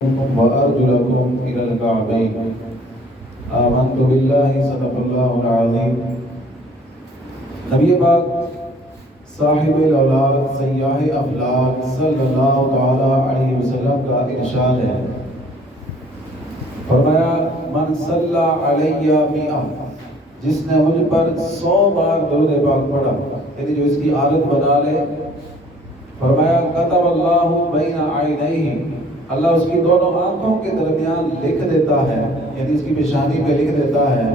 وأرجلكم إلى الكعبين آمنت بالله صدق الله العظيم. نبی پاک صاحب الاولاد سیاح افلاک صلی اللہ تعالی علیہ وسلم کا ارشاد ہے، فرمایا من صلی علیہ مئہ، جس نے مجھ پر 100 بار درود پاک پڑھا، یعنی جو اس کی عادت بنا لے، فرمایا کتب اللہ بین عینیہ، اللہ اس کی دونوں آنکھوں کے درمیان لکھ دیتا ہے، یعنی اس کی پیشانی پہ لکھ دیتا ہے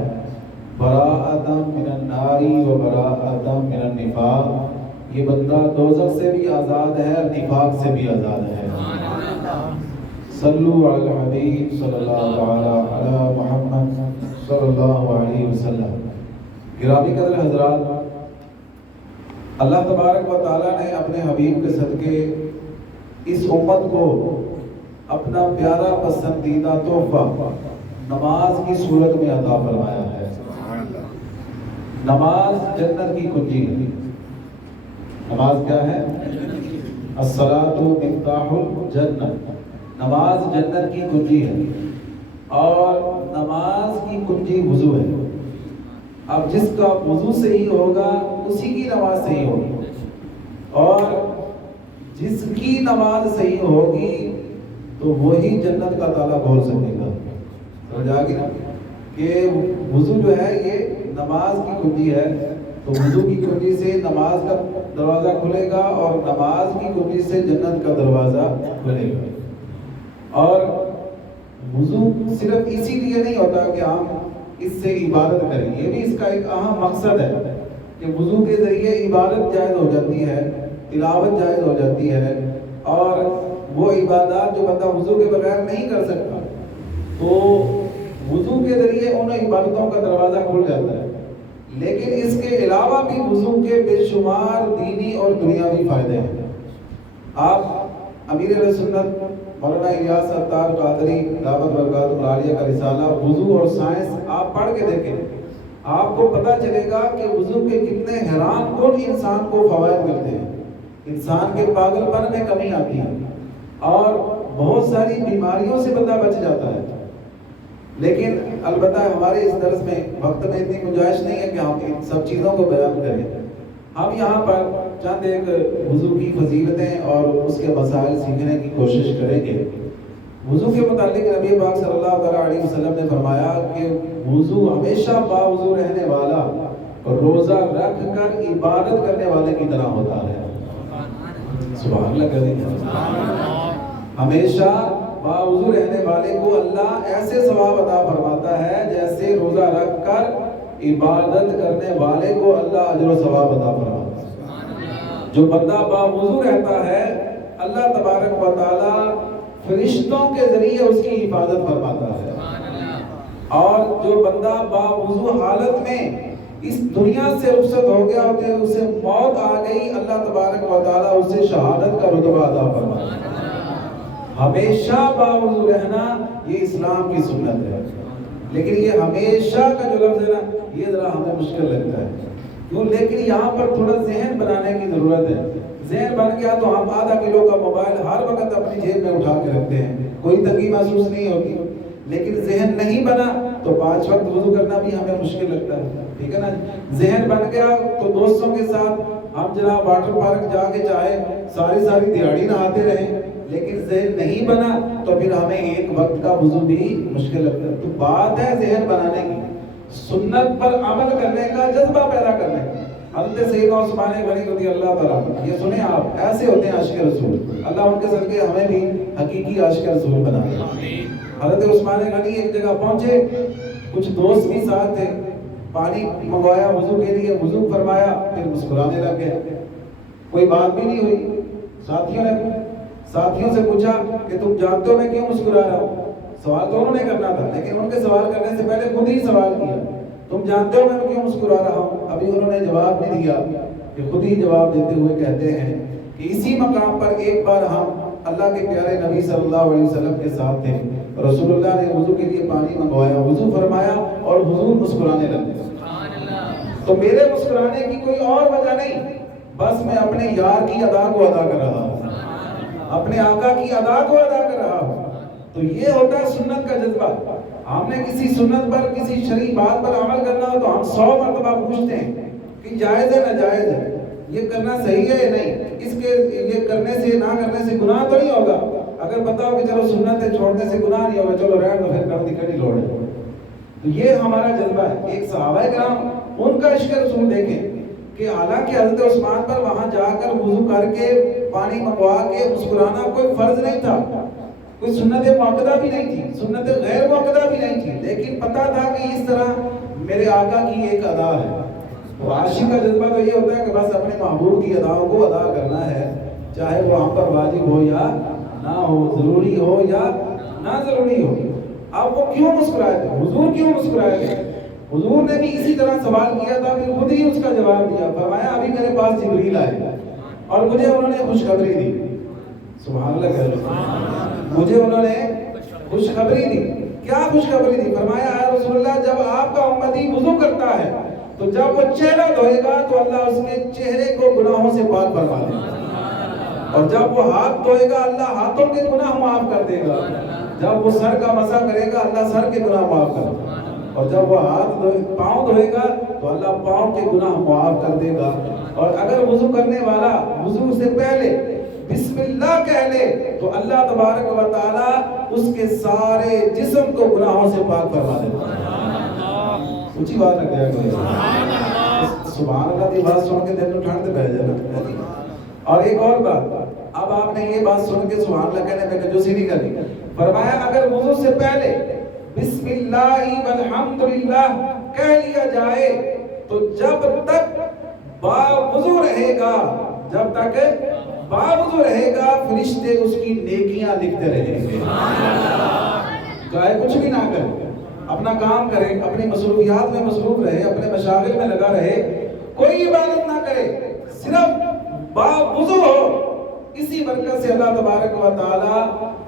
براءۃ من النار و براءۃ من النفاق، یہ بندہ دوزخ سے بھی آزاد ہے اور نفاق سے بھی آزاد ہے. صلو علی الحبیب صلی اللہ تعالی علی محمد صلی اللہ علیہ وسلم. گرامی قدر حضرات، اللہ تبارک و تعالیٰ نے اپنے حبیب کے صدقے اس امت کو اپنا پیارا پسندیدہ تحفہ نماز کی صورت میں عطا فرمایا ہے. نماز جنت کی کنجی ہے. نماز کیا ہے؟ الصلاۃ مفتاح الجنت، نماز جنت کی کنجی ہے، اور نماز کی کنجی وضو ہے. اب جس کا وضو صحیح ہوگا اسی کی نماز صحیح ہوگی، اور جس کی نماز صحیح ہوگی تو وہی جنت کا تالا کھول سکے گا. سمجھ آ گئی نا کہ وضو جو ہے یہ نماز کی کنجی ہے، تو وضو کی کنجی سے نماز کا دروازہ کھلے گا اور نماز کی کنجی سے جنت کا دروازہ کھلے گا. اور وضو صرف اسی لیے نہیں ہوتا کہ ہم اس سے عبادت کریں، یہ بھی اس کا ایک اہم مقصد ہے کہ وضو کے ذریعے عبادت جائز ہو جاتی ہے، تلاوت جائز ہو جاتی ہے، اور وہ عبادات جو بندہ وضو کے بغیر نہیں کر سکتا تو وضو کے ذریعے ان عبادتوں کا دروازہ کھل جاتا ہے. لیکن اس کے علاوہ بھی وضو کے بے شمار دینی اور دنیاوی فائدے ہیں. آپ امیر اہل سنت مولانا الیاس ستار قادری دعوت برکاتہ العالیہ کا رسالہ وضو اور سائنس آپ پڑھ کے دیکھیں، آپ کو پتہ چلے گا کہ وضو کے کتنے حیران کن انسان کو فوائد ملتے ہیں. انسان کے پاگل پن میں کمی آتی ہے اور بہت ساری بیماریوں سے بندہ بچ جاتا ہے. لیکن البتہ ہمارے اس درس میں وقت میں اتنی گنجائش نہیں ہے کہ ہم ان سب چیزوں کو بیان کریں. ہم یہاں پر چند ایک وضو کی فضیلتیں اور اس کے مسائل سیکھنے کی کوشش کریں گے. وضو کے متعلق نبی پاک صلی اللہ علیہ وسلم نے فرمایا کہ وضو ہمیشہ باوضو رہنے والا اور روزہ رکھ کر عبادت کرنے والے کی طرح ہوتا ہے. سبحان اللہ کہتے ہمیشہ باوضو رہنے والے کو اللہ ایسے ثواب عطا فرماتا ہے جیسے روزہ رکھ کر عبادت کرنے والے کو اللہ اجر و ثواب عطا فرماتا ہے. جو بندہ باوضو رہتا ہے اللہ تبارک و تعالی فرشتوں کے ذریعے اس کی حفاظت فرماتا ہے، اور جو بندہ باوضو حالت میں اس دنیا سے رخصت ہو گیا ہوتے ہیں، اسے موت آ گئی، اللہ تبارک و تعالیٰ اسے شہادت کا رتبہ عطا فرماتا ہے. ہمیشہ باوضو رہنا یہ اسلام کی سنت ہے. لیکن یہ ہمیشہ کا جو لفظ ہے نا، یہ ذرا ہمیں مشکل لگتا ہے کیوں؟ لیکن یہاں پر تھوڑا ذہن بنانے کی ضرورت ہے. ذہن بن گیا تو ہم آدھا کلو کا موبائل ہر وقت اپنی جیب میں اٹھا کے رکھتے ہیں، کوئی تنگی محسوس نہیں ہوتی. لیکن ذہن نہیں بنا تو 5 وقت وضو کرنا بھی ہمیں مشکل لگتا ہے. ٹھیک ہے نا؟ ذہن بن گیا تو دوستوں کے ساتھ ہم جناب واٹر پارک جا کے چاہے ساری دیہاڑی نہاتے رہیں، لیکن ذہن نہیں بنا تو پھر ہمیں ایک وقت کا وضو بھی مشکل لگتا ہے. تو بات ہے ذہن بنانے کی، سنت پر عمل کرنے کا جذبہ پیدا کرنے کا. حضرت سیدنا عثمان غنی رضی اللہ تعالیٰ، یہ سنیں آپ، ایسے ہوتے ہیں عاشق رسول. اللہ ان کے صدقے ہمیں بھی حقیقی عاشق رسول بنا دے. حضرت عثمان غنی ایک جگہ پہنچے، کچھ دوست بھی ساتھ تھے، پانی منگوایا وضو کے لیے، وضو فرمایا، پھر مسکرانے لگ گئے. کوئی بات بھی نہیں ہوئی. ساتھیوں سے پوچھا کہ تم جانتے ہو میں کیوں مسکرا رہا ہوں؟ سوال تو انہوں نے کرنا تھا، لیکن ان کے سوال کرنے سے پہلے خود ہی سوال کیا، تم جانتے ہو میں کیوں مسکرا رہا ہوں؟ ابھی انہوں نے جواب نہیں دیا کہ خود ہی جواب دیتے ہوئے کہتے ہیں کہ اسی مقام پر ایک بار ہم اللہ کے پیارے نبی صلی اللہ علیہ وسلم کے ساتھ تھے، رسول اللہ نے وضو کے لیے پانی منگوایا، وضو فرمایا اور حضور مسکرانے لگے. تو میرے مسکرانے کی کوئی اور وجہ نہیں، بس میں اپنے یار کی ادا کو ادا کر رہا ہوں، اپنے آقا کی ادا کو ادا کر رہا ہوں. تو یہ ہوتا ہے سنت کا جذبہ. ہم نے کسی سنت پر کسی شرعی بات پر عمل کرنا ہو تو ہم 100 مرتبہ پوچھتے ہیں کہ جائز ہے ناجائز ہے, یہ کرنا صحیح ہے یا نہیں, اس کے یہ کرنے سے نہ کرنے سے گناہ تو نہیں ہوگا. اگر بتاؤ کہ چلو سنت ہے چھوڑنے سے گناہ نہیں ہوگا, چلو رہنے دو پھر کر دی کڑی لوڑ ہے. تو یہ ہمارا جذبہ ہے. ایک صحابہ کرام ان کا عشق رسول دیکھیں کہ حالانکہ حضرت عثمان پر وہاں جا کر وضو کر کے پانی منگوا کے مسکرانا کوئی فرض نہیں تھا, کوئی سنت موقدہ بھی نہیں تھی, سنت غیر موقدہ بھی نہیں تھی, لیکن پتا تھا کہ اس طرح میرے آقا کی ایک ادا ہے. تو عاشق کا جذبہ تو یہ ہوتا ہے کہ بس اپنے محبوب کی اداؤں کو ادا کرنا ہے, چاہے وہ ہم پر واجب ہو یا نہ ہو, ضروری ہو یا نہ ضروری ہو. اب وہ کیوں مسکرائے تھے, حضور کیوں مسکرائے تھے؟ حضور نے بھی اسی طرح سوال کیا تھا, پھر خود ہی اس کا جواب دیا. فرمایا ابھی میرے پاس جبریل آئے اور مجھے انہوں نے خوشخبری دی. سبحان اللہ کہہ رہے, مجھے انہوں نے خوشخبری دی. کیا خوشخبری دی؟ فرمایا اے رسول اللہ, جب آپ کا امتی وضو کرتا ہے تو جب وہ چہرہ دھوئے گا تو اللہ اس کے چہرے کو گناہوں سے پاک فرما دے گا, اور جب وہ ہاتھ دھوئے گا اللہ ہاتھوں کے گناہ معاف کر دے گا, جب وہ سر کا مسح کرے گا اللہ سر کے گناہ معاف کر دے گا, اور جب وہ پاؤں دھوئے گا تو اللہ پاؤں کے گناہ معاف کر دے گا. اور اگر وضو کرنے والا وضو سے پہلے بسم اللہ کہہ لے تو اللہ تبارک و تعالی اس کے سارے جسم کو گناہوں سے پاک فرما دے گا. اونچی بات رکھ دیا کوئی سبحان اللہ کی بات سن کے دل میں ٹھنڈ بہ جائے. اور ایک اور بات, اب آپ نے یہ بات سن کے سبحان اللہ کہنے میں کنجوسی نہیں کرنی. فرمایا اگر وضو سے پہلے بسم اللہ والحمدللہ کہہ لیا جائے تو جب تک باوضو رہے گا, جب تک باوضو رہے گا فرشتے اس کی نیکیاں لکھتے رہیں گے. چاہے کچھ بھی نہ کرے, اپنا کام کرے, اپنی مصروفیات میں مصروف رہے, اپنے مشاغل میں لگا رہے, کوئی عبادت نہ کرے, صرف باوضو ہو, اسی برکت سے اللہ تبارک و تعالی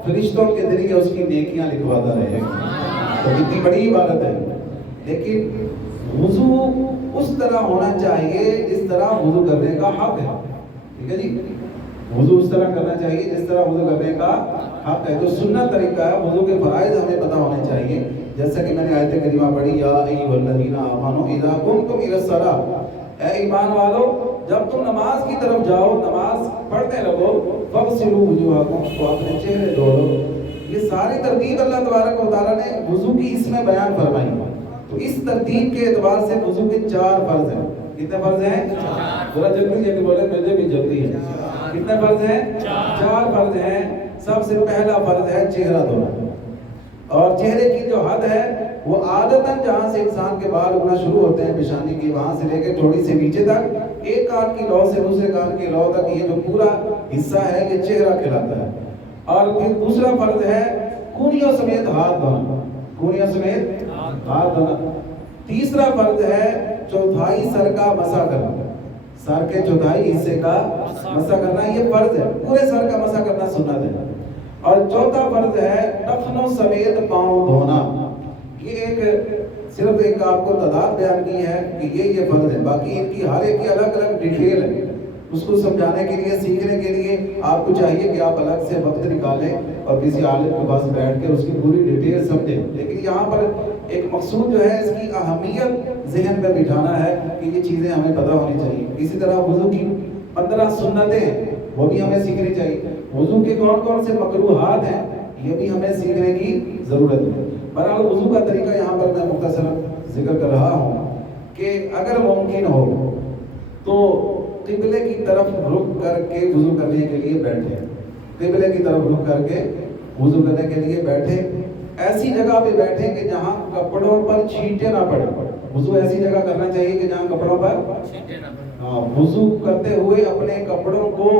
فرشتوں کے ذریعے اس کی نیکیاں لکھواتا رہے گا. تو اتنی بڑی عبادت ہے, لیکن وضو اس طرح ہونا چاہیے جس طرح وضو کرنے کا حق ہے. ٹھیک ہے جی, وضو اس طرح کرنا چاہیے جس طرح وضو کرنے کا حق ہے. جو سنت طریقہ ہے, وضو کے فرائض ہمیں پتہ ہونے چاہیے. جیسا کہ میں نے آیت کریمہ پڑھی, یا ایھا الذین آمنوا اذا قمتم الی الصلاۃ, اے ایمان والو جب تم نماز کی طرف جاؤ, نماز پڑھتے رہو, فاغسلوا وجوہکم, تو اپنے چہرے دھو لو. یہ ساری ترتیب اللہ تبارک و تعالیٰ نے وضو کی اس میں بیان فرمائی. تو اس ترتیب کے اعتبار سے وضو کے 4 فرض ہیں. کتنے فرض ہیں؟ ذرا جلدی جلدی بولے, مجھے بھی جلدی ہے. کتنے فرض ہیں؟ 4 فرض ہیں. سب سے پہلا فرض ہے چہرہ دھونا, اور چہرے کی جو حد ہے وہ عادتاً جہاں سے انسان کے بال اگنا شروع ہوتے ہیں پیشانی کی, وہاں سے لے کے تھوڑی سے نیچے تک, ایک کان کی لو سے دوسرے کان کی لو تک, یہ جو پورا حصہ ہے یہ چہرہ کہلاتا ہے. اور پھر دوسرا فرض ہے کونیوں سمیت ہاتھ دھونا, کونیوں سمیت ہاتھ دھونا. تیسرا فرض ہے چوتھائی سر کا مسح کرنا, سر کے چوتھائی حصے کا مسح کرنا, یہ فرض ہے. پورے سر کا مسح کرنا سنت ہے. اور چوتھا فرض ہے ٹخنوں سمیت پاؤں دھونا. یہ ایک صرف ایک آپ کو تعداد بیان کی ہے کہ یہ فرض ہے, باقی ان کی ہر ایک کی الگ الگ ڈیٹیل ہے. اس کو سمجھانے کے لیے, سیکھنے کے لیے آپ کو چاہیے کہ آپ الگ سے وقت نکالیں اور کسی عالم کے پاس بیٹھ کے اس کی پوری ڈیٹیل سمجھیں. لیکن یہاں پر ایک مقصود جو ہے اس کی اہمیت ذہن میں بٹھانا ہے کہ یہ چیزیں ہمیں پتہ ہونی چاہیے. اسی طرح وضو کی 15 سنتیں وہ بھی ہمیں سیکھنی چاہیے. وضو کے کون کون سے مکروہات ہیں یہ بھی ہمیں سیکھنے کی ضرورت ہے. بہرحال وضو کا طریقہ یہاں پر میں مختصر ذکر کر رہا ہوں کہ اگر ممکن ہو تو قبلے کی طرف رخ کر کے وضو کرنے کے لیے بیٹھے, قبلے کی طرف رخ کر کے وضو کرنے کے لیے بیٹھے. ایسی جگہ پہ بیٹھے کہ جہاں کپڑوں پر چھینٹے نہ پڑے. وضو ایسی جگہ کرنا چاہیے کہ جہاں کپڑوں پر چھینٹے نہ پڑے. وضو کرتے ہوئے اپنے کپڑوں کو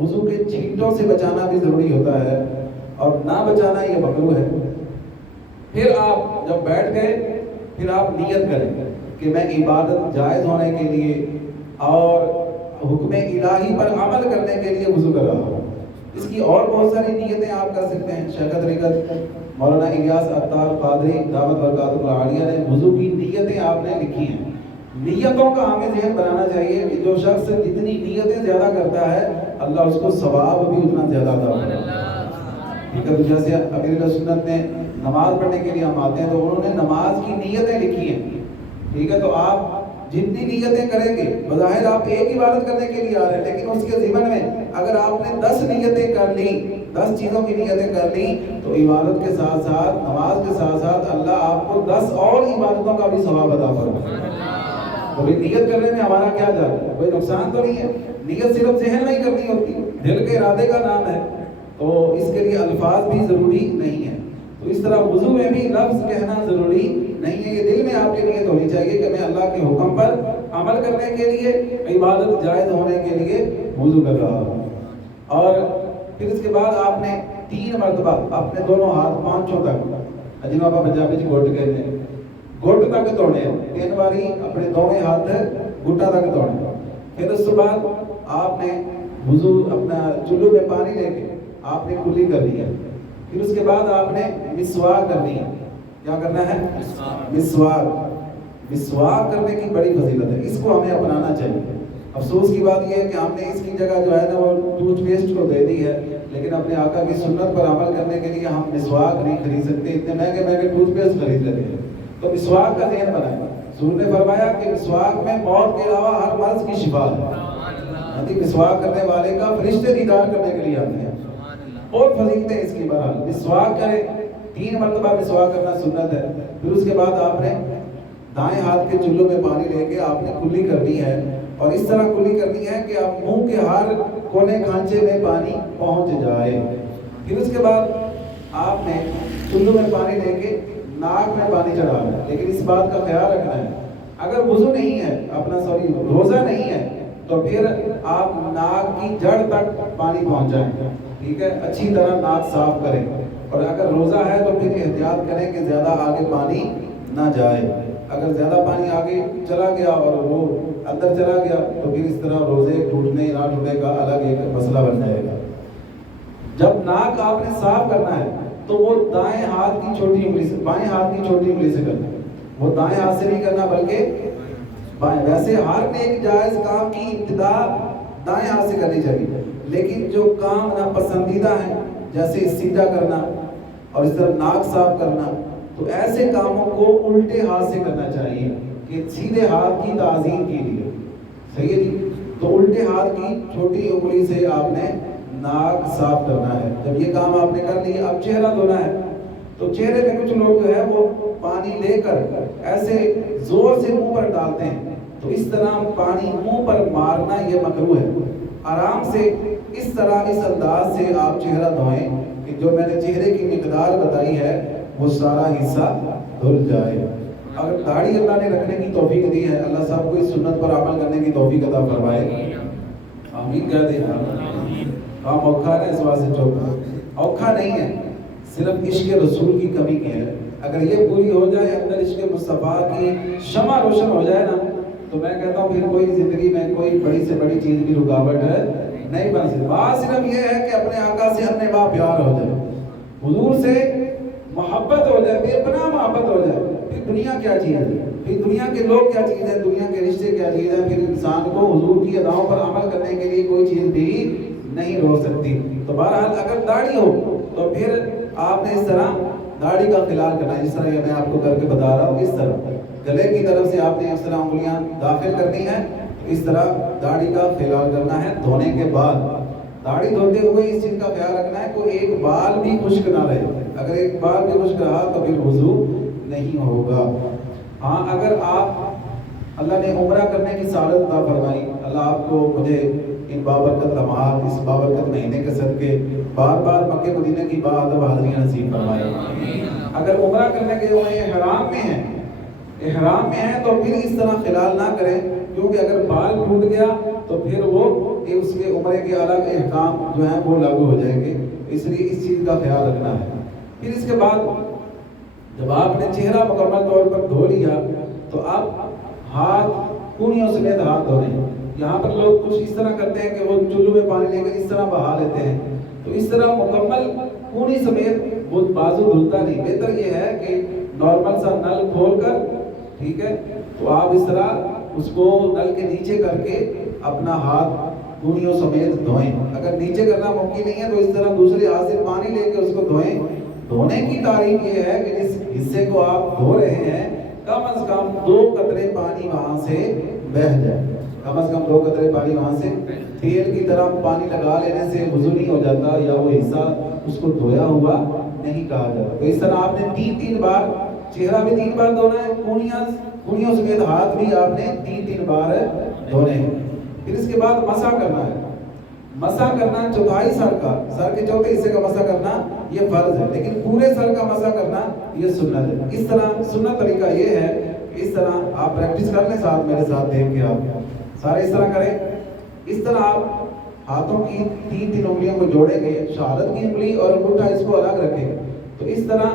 وضو کے چھینٹوں سے بچانا بھی ضروری ہوتا ہے, اور نہ بچانا یہ مکروہ ہے. پھر آپ جب بیٹھ گئے پھر آپ نیت کریں کہ میں عبادت جائز ہونے کے لیے اور حکم الہی پر عمل کرنے کے لیے وضو کر رہا ہوں. اس کی اور بہت ساری نیتیں آپ کر سکتے ہیں. شیخ طریقت مولانا الیاس عطار قادری دعوت برکاتہ العالیہ نے وضو کی نیتیں آپ نے لکھی ہیں. نیتوں کا ہمیں ذہن بنانا چاہیے کہ جو شخص جتنی نیتیں زیادہ کرتا ہے اللہ اس کو ثواب بھی اتنا زیادہ عطا کرتا ہے. ٹھیک ہے. تو جیسے امیر سنت نے نماز پڑھنے کے لیے ہم آتے ہیں تو انہوں نے نماز کی نیتیں لکھی ہیں. ٹھیک ہے, تو آپ جتنی نیتیں کریں گے, بظاہر آپ ایک عبادت کرنے کے لیے آ رہے ہیں, لیکن اس کے ضمن میں اگر آپ نے 10 نیتیں کر لی, 10 چیزوں کی نیتیں کر لی, تو عبادت کے ساتھ ساتھ, نماز کے ساتھ ساتھ اللہ آپ کو 10 اور عبادتوں کا بھی ثواب عطا فرمائے. تو نیت کرنے میں ہمارا کیا جاتا ہے, کوئی نقصان تو نہیں ہے. نیت صرف ذہن میں ہی کرنی ہوتی ہے, دل کے ارادے کا نام ہے, تو اس کے لیے الفاظ بھی ضروری نہیں ہے. تو اس طرح وضو میں بھی لفظ کہنا ضروری نہیں ہے, یہ دل میں آپ کی نیت ہونی چاہیے کہ میں اللہ کے حکم پر عمل کرنے کے لیے, عبادت جائز ہونے کے لیے وضو کر رہا ہوں. اور پھر اس کے بعد آپ نے 3 مرتبہ اپنے دونوں ہاتھ پانچوں تک, جنہوں آپ پنجابی چ گھٹ کہتے ہیں, گھٹ تک توڑنے, 3 باری اپنے دونوں ہاتھ گھٹا تک توڑنے. پھر اس کے بعد آپ نے وضو اپنا چلو میں پانی لے کے آپ نے کلی کر دیا. پھر اس کے بعد آپ نے مسواک کرنی ہے. کیا کرنا ہے؟ مسواک. مسواک کرنے کی بڑی فضیلت ہے, اس کو ہمیں اپنانا چاہیے. افسوس کی بات یہ ہے کہ ہم نے اس کی جگہ جو ہے نا وہ ٹوتھ پیسٹ کو دے دی ہے, لیکن اپنے آقا کی سنت پر عمل کرنے کے لیے ہم مسواک نہیں خرید سکتے, اتنے مہنگے مہنگے ٹوتھ پیسٹ خرید لیتے ہیں. تو مسواک کا ذہن بنائیں. حضور نے فرمایا کہ مسواک میں موت کے علاوہ ہر مرض کی شفا ہے. مسواک کرنے والے کا فرشتے دیدار کرنے کے لیے آتے ہیں. اور فضیلتیں اس کی بہرحال. مسواک کریں, 3 مرتبہ مسواک کرنا سنت ہے. پھر اس کے بعد آپ نے دائیں ہاتھ کے چلو میں پانی لے کے آپ نے کلی کرنی ہے, اور اس طرح کلی کرنی ہے کہ آپ منہ کے ہر کونے کھانچے میں پانی پہنچ جائے. پھر اس کے بعد آپ نے چلو میں پانی لے کے ناک میں پانی چڑھانا ہے, لیکن اس بات کا خیال رکھنا ہے اگر وضو نہیں ہے, اپنا روزہ نہیں ہے, تو پھر آپ ناک کی جڑ تک پانی پہنچائیں. ٹھیک ہے, اچھی طرح ناک صاف کریں. اور اگر روزہ ہے تو پھر احتیاط کریں کہ زیادہ آگے پانی نہ جائے. اگر زیادہ پانی آگے چلا گیا اور وہ اندر چلا گیا تو پھر اس طرح روزے ٹوٹنے نہ ٹوٹنے کا الگ ایک مسئلہ بن جائے گا. جب ناک آپ نے صاف کرنا ہے تو وہ دائیں ہاتھ کی چھوٹی انگلی سے, بائیں ہاتھ کی چھوٹی انگلی سے کرنا ہے. وہ دائیں ہاتھ سے نہیں کرنا بلکہ بائیں. ویسے ہر نیک جائز کام کی ابتدا دائیں ہاتھ سے کرنی چاہیے, لیکن جو کام ناپسندیدہ ہیں جیسے سیدھا کرنا اور اس طرح ناک صاف کرنا, تو ایسے کاموں کو الٹے ہاتھ سے کرنا چاہیے کہ سیدھے ہاتھ کی تعظیم کے لیے. صحیح ہے جی. تو الٹے ہاتھ کی چھوٹی انگلی سے آپ نے ناک صاف کرنا ہے. جب یہ کام آپ نے کر لیا, اب چہرہ دھونا ہے. تو چہرے پہ کچھ لوگ جو ہے وہ پانی لے کر ایسے زور سے منہ پر ڈالتے ہیں, تو اس طرح پانی منہ پر مارنا یہ مکروہ ہے. آرام سے اس طرح اس انداز سے آپ چہرہ دھوئیں کہ جو میں نے چہرے کی مقدار بتائی ہے وہ سارا حصہ دھل جائے. اگر داڑھی اللہ نے رکھنے کی توفیق دی ہے, اللہ صاحب کو اس سنت پر عمل کرنے کی توفیق عطا فرمائے. آمین کہہ دیں. کام اوکھا ہے, اس واسطے چوکا اوکھا نہیں ہے, صرف عشق رسول کی کمی کی ہے. اگر یہ پوری ہو جائے, اندر عشق مصطفیٰ کی شمع روشن ہو جائے نا, تو میں کہتا ہوں پھر کوئی زندگی میں کوئی بڑی سے بڑی چیز بھی رکاوٹ نہیں بن سکتی. بات صرف یہ ہے کہ اپنے آقا سے اپنے باپ پیار ہو جائے, حضور سے محبت ہو جائے, بے پناہ محبت ہو جائے. پھر دنیا کیا چیز ہے, پھر دنیا کے لوگ کیا چیز ہے, دنیا کے رشتے کیا چیز ہے. پھر انسان کو حضور کی اداؤں پر عمل کرنے کے لیے کوئی چیز بھی نہیں روک سکتی. تو بہرحال اگر داڑھی ہو تو پھر آپ نے اس طرح داڑھی کا خلال کرنا ہے, جس طرح یہ میں آپ کو کر کے بتا رہا ہوں. اس طرح گلے کی طرف سے آپ نے اس طرح انگلیاں داخل کرنی ہے, اس طرح داڑھی کا خلال کرنا ہے. دھونے کے بعد داڑھی دھوتے ہوئے اس چیز کا خیال رکھنا ہے کہ ایک بال بھی خشک نہ رہے. اگر ایک بال بھی خشک رہا تو پھر وضو نہیں ہوگا. ہاں, اگر آپ اللہ نے عمرہ کرنے کی سعادت عطا فرمائی, اللہ آپ کو مجھے ان بابرکت لمحات, اس بابرکت مہینے کے صدقے بار بار مکہ مدینہ کی باادب حاضریاں نصیب فرمائے. اگر عمرہ کرنے کے ہوئے احرام میں ہیں تو پھر اس طرح خلال نہ کریں, کیونکہ اگر بال ٹوٹ گیا تو پھر وہ اس کے عمرے کے الگ احکام جو ہیں وہ لاگو ہو جائیں گے. اس لیے اس چیز کا خیال رکھنا ہے. پھر اس کے بعد جب آپ نے چہرہ مکمل طور پر دھو لیا تو آپ ہاتھ کونیوں سمیت ہاتھ دھو رہے ہیں. یہاں پر لوگ کچھ اس طرح کرتے ہیں کہ وہ چلو میں پانی لے کر اس طرح بہا لیتے ہیں, تو اس طرح مکمل کونی سمیت وہ بازو دھلتا نہیں. بہتر یہ ہے کہ نارمل سا نل کھول کر, ٹھیک ہے, تو آپ اس طرح اس کو نل کے نیچے کر کے اپنا ہاتھ کونیوں سمیت دھوئیں. اگر نیچے کرنا ممکن نہیں ہے تو اس طرح دوسرے ہاتھ سے پانی لے کے اس کو دھوئیں. دھونے کی تعریف یہ ہے کہ جس حصے کو آپ دھو رہے ہیں کم از کم 2 قطرے پانی وہاں سے بہہ جائے. کم از کم 2 قطرے پانی وہاں سے. تیل کی طرح پانی لگا لینے سے وضو نہیں ہو جاتا یا وہ حصہ اس کو دھویا ہوا نہیں کہا جاتا. تو اس طرح آپ نے 3 بار, چہرہ بھی 3 بار دھونا ہے, کونیوں سمیت ہاتھ بھی آپ نے 3 بار دھونے ہیں. پھر اس کے بعد مسح کرنا ہے. مسح کرنا چوتھائی سر کا, سر کے چوتھے حصے کا مسح کرنا یہ فرض ہے, لیکن پورے سر کا مسح کرنا یہ سنت ہے. اس طرح سنت طریقہ یہ ہے کہ اس طرح آپ پریکٹس کر لیں ساتھ میرے ساتھ دیکھ کے, آپ سارے اس طرح کریں. اس طرح آپ ہاتھوں کی 3 انگلیوں کو جوڑیں گے, شہادت کی انگلی اور انگوٹھا اس کو الگ رکھیں گے. تو اس طرح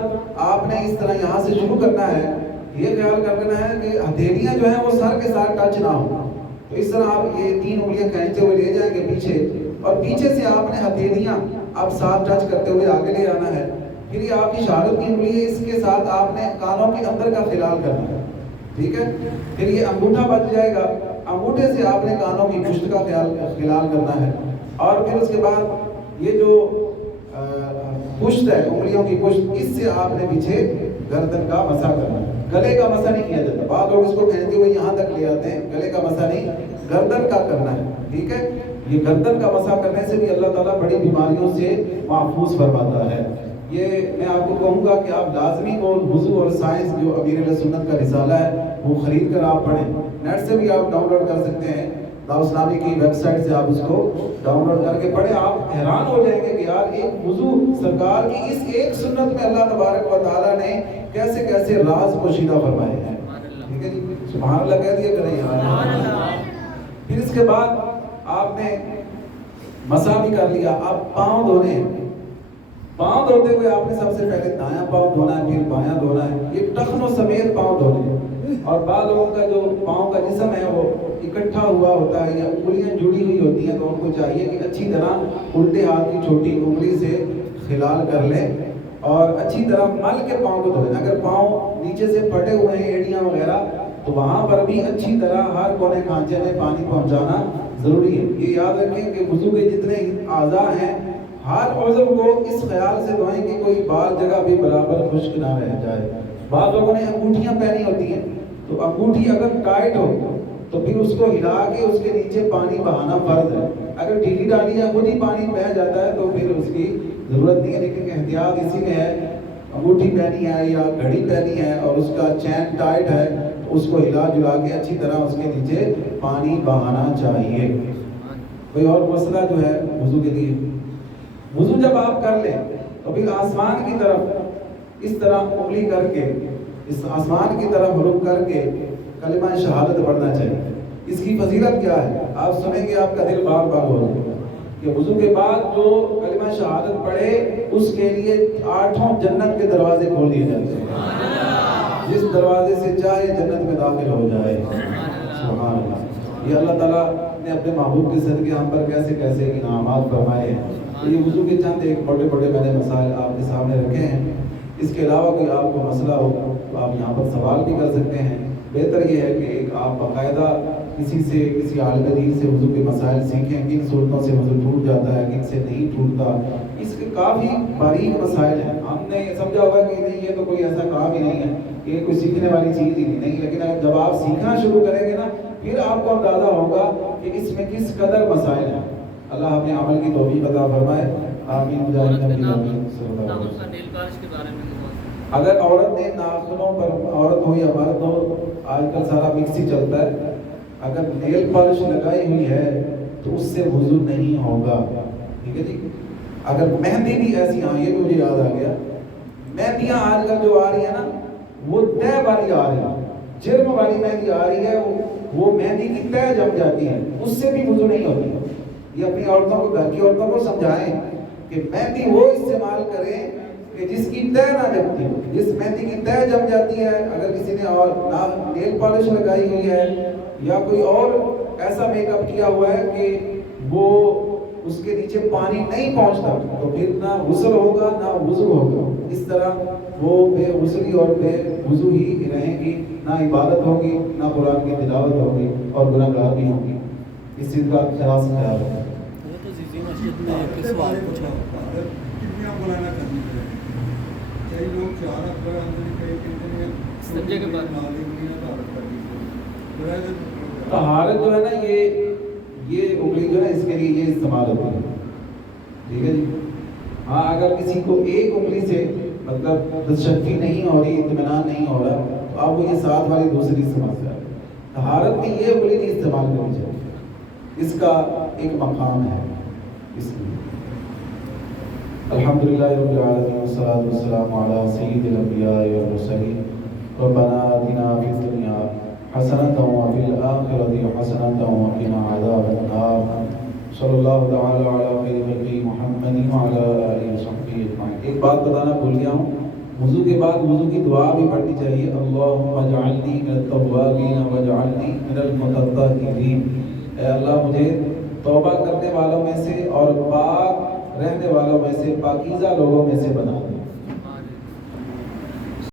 آپ نے اس طرح یہاں سے شروع کرنا ہے. یہ خیال کر لینا ہے کہ ہتھیلیاں جو ہیں وہ سر کے ساتھ ٹچ نہ ہوں. تو اس طرح آپ یہ 3 انگلیاں کھینچتے ہوئے لے جائیں گے پیچھے, اور پیچھے سے آپ نے ہتھیلیاں اب ساتھ ٹچ کرتے ہوئے آگے لے آنا ہے. پھر یہ آپ کی شہادت کی انگلی ہے, اس کے ساتھ آپ نے کانوں کے اندر کا خلال کرنا ہے. ٹھیک ہے. پھر یہ انگوٹھا بچ جائے گا, انگوٹھے سے آپ نے کانوں کی پشت کا خلال کرنا ہے. اور پھر اس کے بعد یہ جو پشت ہے, انگلیوں کی پشت, اس سے آپ نے پیچھے گردن کا مسح کرنا ہے. گلے کا مسح نہیں کیا جاتا, بعض لوگ اس کو کھینچتے ہوئے یہاں تک لے آتے ہیں. گلے کا مسح نہیں, گردن کا کرنا ہے. ٹھیک ہے. یہ گردن کا مسح کرنے سے بھی اللہ تعالیٰ بڑی بیماریوں سے محفوظ فرماتا ہے. یہ میں آپ کو کہوں گا کہ آپ لازمی وہ وضو اور سائنس جو امیر اہل سنت کا رسالہ ہے وہ خرید کر آپ پڑھیں. نیٹ سے بھی آپ ڈاؤن لوڈ کر سکتے ہیں, دعوت اسلامی کی ویب سائٹ سے آپ اس کو ڈاؤن لوڈ کر کے پڑھیں. آپ حیران ہو جائیں گے کہ یار ایک وضو سرکار کی اس ایک سنت میں اللہ تبارک و تعالیٰ نے کیسے کیسے راز پوشیدہ فرمائے ہیں. ٹھیک ہے جی, سبحان اللہ کہہ دیا کریں یار. پھر اس کے بعد آپ نے مسح بھی کر لیا. اب پاؤں دھونے ہیں. پاؤں دھوتے ہوئے آپ نے سب سے پہلے دایاں پاؤں دھونا ہے, پھر بایاں دھونا ہے. یہ ٹخنوں سمیت پاؤں دھونے ہیں. اور بعض لوگوں کا جو پاؤں کا جسم ہے وہ اکٹھا ہوا ہوتا ہے یا انگلیاں جڑی ہوئی ہوتی ہیں, تو ان کو چاہیے کہ اچھی طرح الٹے ہاتھ کی چھوٹی انگلی سے خلال کر لیں اور اچھی طرح مل کے پاؤں کو دھویں. اگر پاؤں نیچے سے پھٹے ہوئے ہیں, ایڑیاں وغیرہ, تو وہاں پر بھی اچھی طرح ہر کونے کھانچے میں پانی پہنچانا ضروری ہے. یہ یاد رکھیں کہ وضو کے جتنے اعضاء ہیں ہر عضو کو اس خیال سے دھوئیں کہ کوئی بال جگہ بھی برابر خشک نہ رہ جائے. بعض لوگوں نے انگوٹھیاں پہنی ہوتی ہیں, تو انگوٹھی اگر ٹائٹ ہو تو پھر اس کو ہلا کے اس کے نیچے پانی بہانا فرض ہے. اگر ڈھیلی ڈالی یا خود ہی پانی بہہ جاتا ہے تو پھر اس کی ضرورت نہیں ہے. لیکن احتیاط اسی میں ہے, انگوٹھی پہنی ہے یا گھڑی پہنی ہے اور اس کا چین ٹائٹ ہے, تو اس کو ہلا جلا کے اچھی طرح اس کے نیچے پانی بہانا چاہیے. کوئی اور مسئلہ جو ہے وضو کے لیے, وضو جب آپ کر لیں تو پھر آسمان کی طرف اس طرح انگلی کر کے, اس آسمان کی طرف رخ کر کے کلمہ شہادت پڑھنا چاہیے. اس کی فضیلت کیا ہے آپ سنیں گے, آپ کا دل باغ باغ ہو جائے گا کہ وضو کے بعد جو کلمہ شہادت پڑھے اس کے لیے 8 جنت کے دروازے کھول دیے جاتے ہیں. جس دروازے سے چاہے جنت میں داخل ہو جائے. سبحان اللہ. یہ اللہ تعالیٰ نے اپنے محبوب کے صدقے ہم پر کیسے کیسے انعامات فرمائے ہیں. یہ وضو کے چند ایک موٹے موٹے میں نے مسائل آپ کے سامنے رکھے ہیں. اس کے علاوہ کوئی آپ کو مسئلہ ہو تو آپ یہاں پر سوال بھی کر سکتے ہیں. بہتر یہ ہے کہ ایک آپ باقاعدہ کسی عالم دین سے وضو کے مسائل سیکھیں, کن صورتوں سے وضو ٹوٹ جاتا ہے, کن سے نہیں ٹوٹتا. اس کے کافی باریک مسائل ہیں. ہم نے سمجھا ہوگا کہ نہیں یہ تو کوئی ایسا کام ہی نہیں ہے, یہ کوئی سیکھنے والی چیز ہی نہیں. لیکن جب آپ سیکھنا شروع کریں گے نا, پھر آپ کو اندازہ ہوگا کہ اس میں کس قدر مسائل ہیں. اللہ ہمیں عمل کی توفیق عطا فرمائے. آمین. اگر عورت نے ناخنوں پر, عورت ہو یا مرد ہو, آج کل سارا مکس ہی چلتا ہے, اگر نیل پالش لگائی ہوئی ہے تو اس سے وضو نہیں ہوگا. ٹھیک ہے جی. اگر مہندی بھی ایسی, ہاں یہ بھی مجھے یاد آ گیا, مہندیاں آج کل جو آ رہی ہیں نا وہ طے والی آ رہی ہے, جرم والی مہندی آ رہی ہے, وہ مہندی کی طے جم جاتی ہے, اس سے بھی وضو نہیں ہوتی. یہ اپنی عورتوں کو, گھر کی عورتوں کو سمجھائیں کہ مہندی وہ استعمال کریں کہ جس کی طے نہ جمتی ہو. جس مہندی کی طے جم جاتی ہے, اگر کسی نے اور نیل پالش لگائی ہوئی ہے یا کوئی اور ایسا میک اپ کیا ہوا ہے کہ وہ اس کے نیچے پانی نہیں پہنچتا, تو پھر نہ غسل ہوگا نہ وضو ہوگا. اس طرح وہ بے غسلی اور بے وضو ہی رہیں گی, نہ عبادت ہوگی نہ قرآن کی تلاوت ہوگی اور گناہگار بھی ہوں گی. اس چیز کا خاص خیال رکھیں۔ مسجد میں ایک سوال پوچھا سمجھے کے بعد طہارت جو ہے نا یہ انگلی جو ہے اس کے لیے یہ استعمال ہوتی ہے، ٹھیک ہے جی۔ ہاں اگر کسی کو ایک انگلی سے مطلب تشفی نہیں ہو رہی، اطمینان نہیں ہو رہا، تو آپ وہ یہ ساتھ والی دوسری استعمال کریں۔ طہارت میں یہ انگلی نہیں استعمال کرنی چاہیے، اس کا ایک مقام ہے اس لیے۔ الحمدللہ رب العالمین والصلاة والسلام علی سید الانبیاء والمرسلین ربنا آتنا فی الدنیا حسنة وفی الآخرة حسنة وقنا عذاب النار صلی اللہ تعالی علی خیر خلقہ محمد وعلی آلہ وصحبہ اجمعین۔ ایک بات بتانا بھول گیا ہوں، وضو کے بعد وضو کی دعا بھی پڑھنی چاہیے، اللہم اجعلنی من التوابین واجعلنی من المتطہرین۔ اے اللہ مجھے توبہ کرنے والوں میں سے اور پاک رہنے والوں میں سے، پاکیزہ لوگوں میں سے بنا دے۔